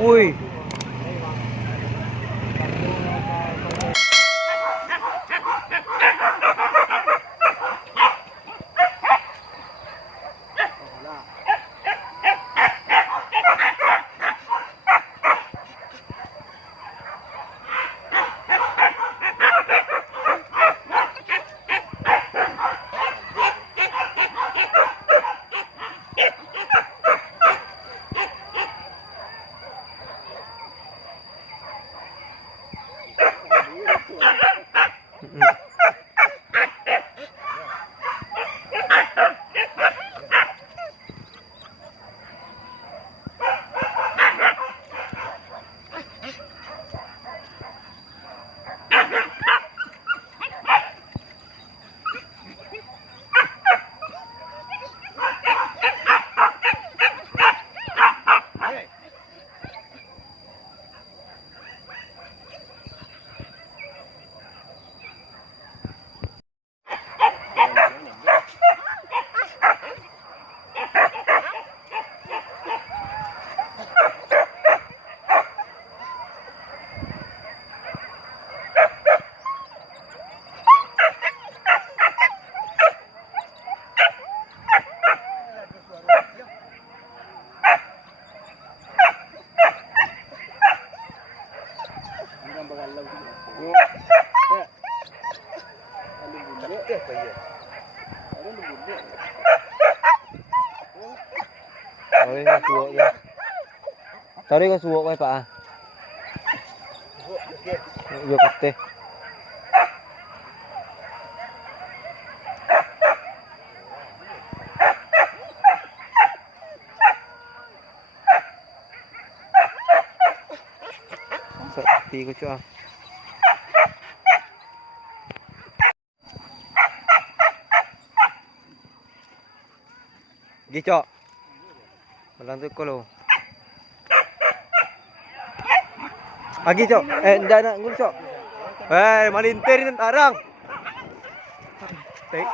Uy. Tadi kan suwok kae Pak. Yo kate. Sepi ko siya. Gico. Melantik ko lo. Lagi cok, enggak nak ngun cok. Malintir ini tarang. Tik.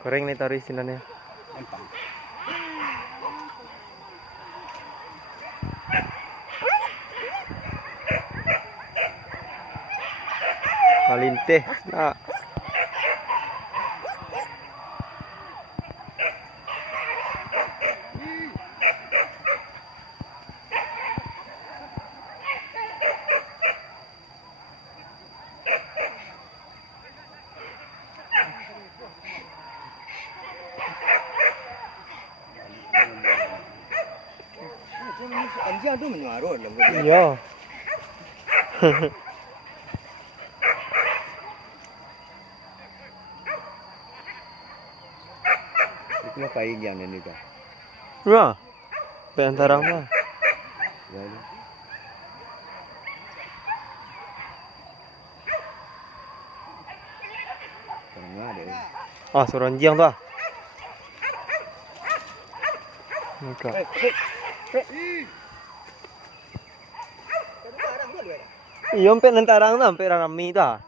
Goreng nih taruh istilahnya. Malinteh nak. Anjing tu menyaruh lah. Iya. Itu mah kain yang ini kan. Ya. Pentarang mah. Ya. Tengah ada. Ah, soranjiang tu ah. Muka. Iya, sampai nentarang tu, sampai rami tu ah.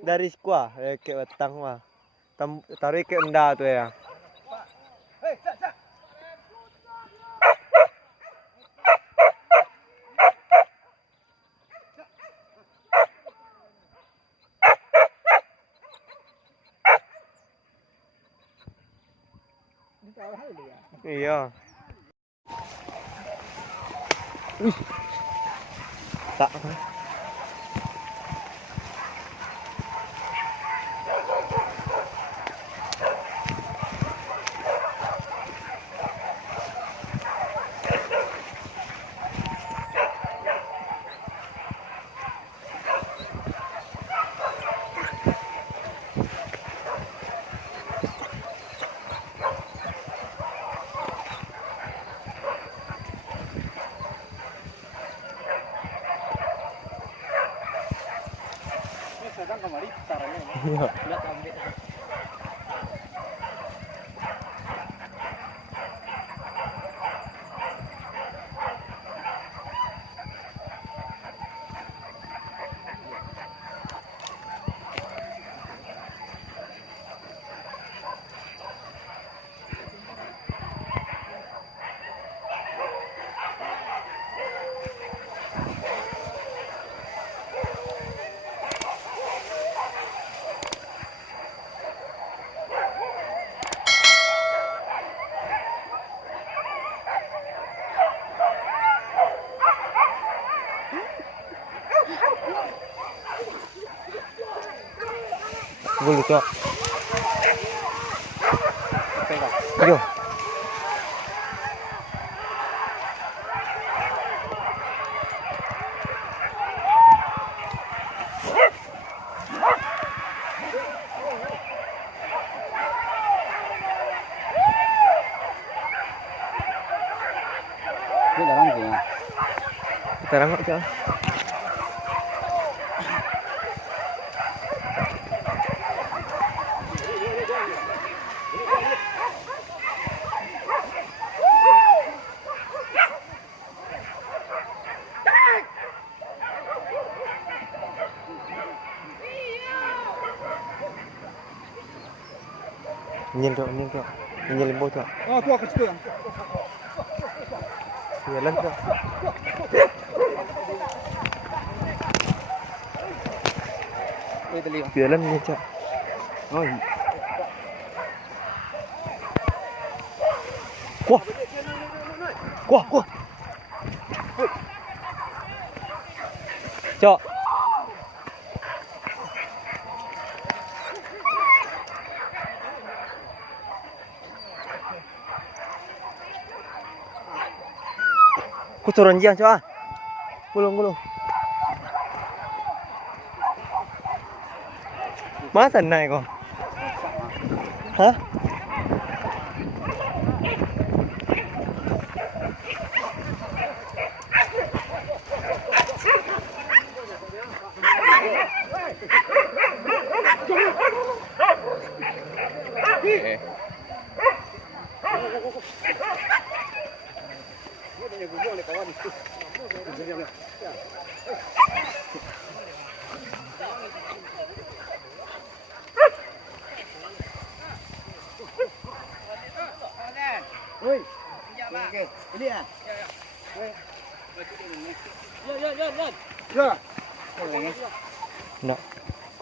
Dari squah, kayak batang mah. Tarik ke enda tu ya. Iya. Tak. Ya. Gulu cok. Ayo. Ini dalam sih. Kita rangkak cok. Nhìn cok, nhìn cok. Nhìn limbo cok. Oh, tu aku situ. Jalan cok. Jalan ni cok. Oh. Kuah. Kuah, kuah. Cok. Ku turun dia cok ah. Gulung, gulung. Masa naik kok? Hah? Oi. Okey. Ini ah. Ya. Nak.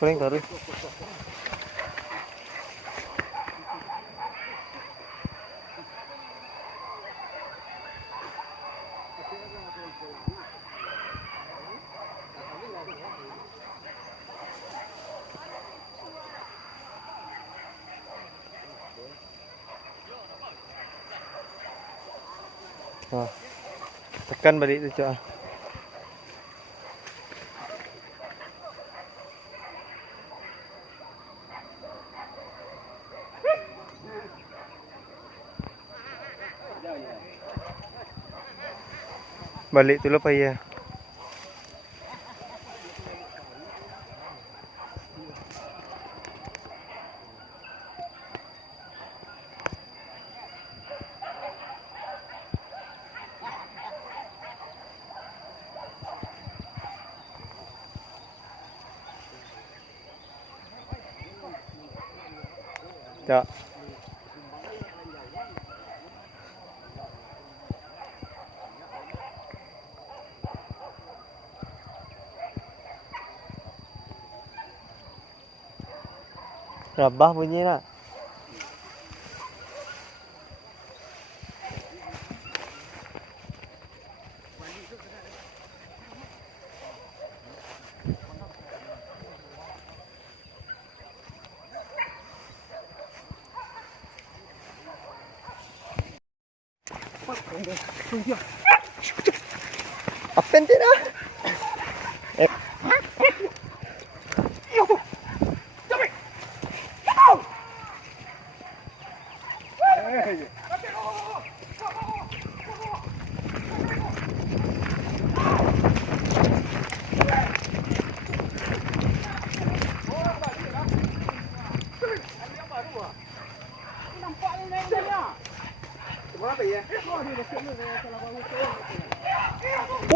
Kuling terus. Wah. Tekan balik tu cok. Balik tu lepas ya. Cok. Rabah bunyi nak. Apa yang tidak?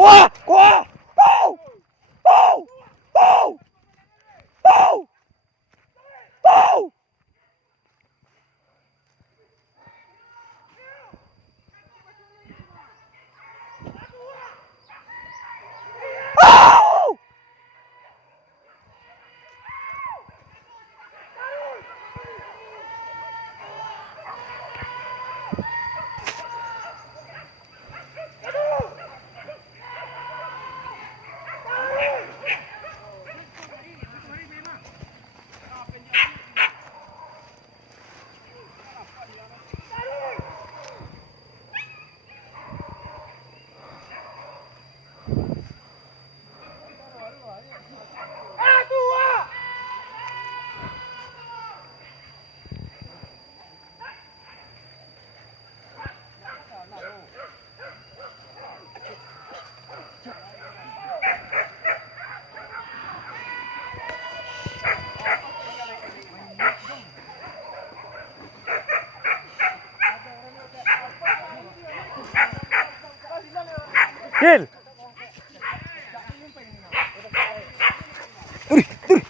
Kuha! Kuha! Pow! Pow! Pow! Pow! Pow! Pow! Gil! Turi! Turi!